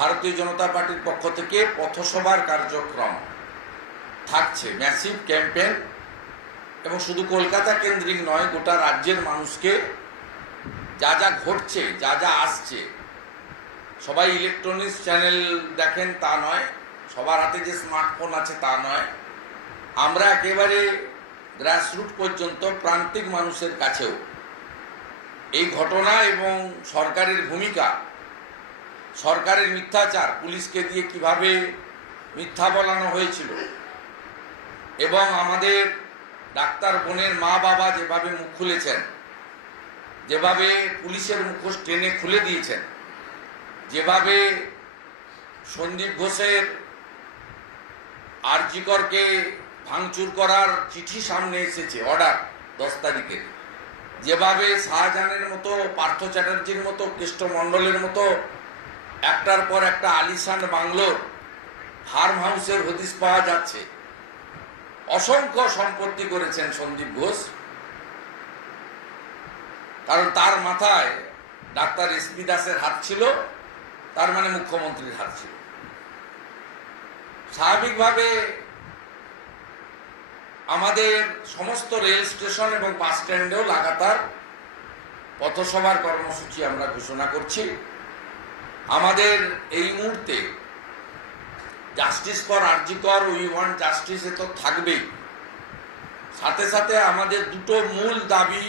ভারতীয় জনতা পার্টির পক্ষ থেকে পথসভার কার্যক্রম থাকছে, ম্যাসিভ ক্যাম্পেইন, এবং শুধু কলকাতা কেন্দ্রিক নয়, গোটা রাজ্যের মানুষকে যা যা ঘটছে, যা যা আসছে, সবাই ইলেকট্রনিক্স চ্যানেল দেখেন তা নয়, সবার হাতে যে স্মার্টফোন আছে তা নয়, আমরা একেবারে গ্রাসরুট পর্যন্ত প্রান্তিক মানুষের কাছেও এই ঘটনা এবং সরকারের ভূমিকা, সরকারের মিথ্যাচার, পুলিশকে দিয়ে কিভাবে মিথ্যা বলানো হয়েছিল, এবং আমাদের ডাক্তার বোনের মা বাবা যেভাবে মুখ খুলেছেন, যেভাবে পুলিশের মুখোশ টেনে খুলে দিয়েছেন, যেভাবে সন্দীপ ঘোষের আরজি করকে ভাঙচুর করার চিঠি সামনে এসেছে, অর্ডার 10 তারিখের, যেভাবে শাহজাহানের মতো, পার্থ চ্যাটার্জির মতো, কৃষ্ণমণ্ডলের মতো একটার পর একটা আলিশান বাংলোর ফার্ম হাউসের হদিশ পাওয়া যাচ্ছে। অসংখ্য সম্পত্তি করেছেন সন্দীপ ঘোষ, কারণ তার মাথায় ডাক্তার এসপি দাসের হাত ছিল, তার মানে মুখ্যমন্ত্রীর হাত ছিল। স্বাভাবিকভাবে আমাদের সমস্ত রেল স্টেশন এবং বাস স্ট্যান্ডেও লাগাতার পথসভার কর্মসূচি আমরা ঘোষণা করছি। আমাদের এই মুহূর্তে জাস্টিস ফর আরজি কর, উই ওয়ান্ট জাস্টিস, এ তো থাকবেই। সাথে সাথে আমাদের দুটো মূল দাবি,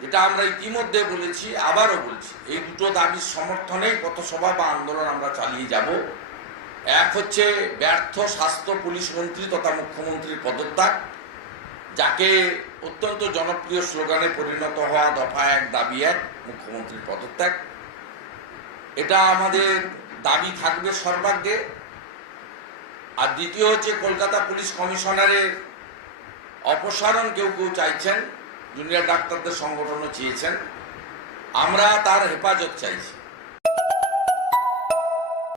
যেটা আমরা ইতিমধ্যে বলেছি, আবারও বলছি, এই দুটো দাবির সমর্থনেই পথসভা বা আন্দোলন আমরা চালিয়ে যাব। এক হচ্ছে ব্যর্থ স্বাস্থ্য পুলিশ মন্ত্রী তথা মুখ্যমন্ত্রীর পদত্যাগ, যাকে অত্যন্ত জনপ্রিয় স্লোগানে পরিণত হওয়া দফা 1 দাবি 1, মুখ্যমন্ত্রীর পদত্যাগ। এটা আমাদের দাবি থাকবে সর্বাগ্রে। আর দ্বিতীয় হচ্ছে কলকাতা পুলিশ কমিশনারের অপসারণ কেউ কেউ চাইছেন, জুনিয়র ডাক্তারদের সংগঠনও চেয়েছেন, আমরা তার হেফাজত চাইছি।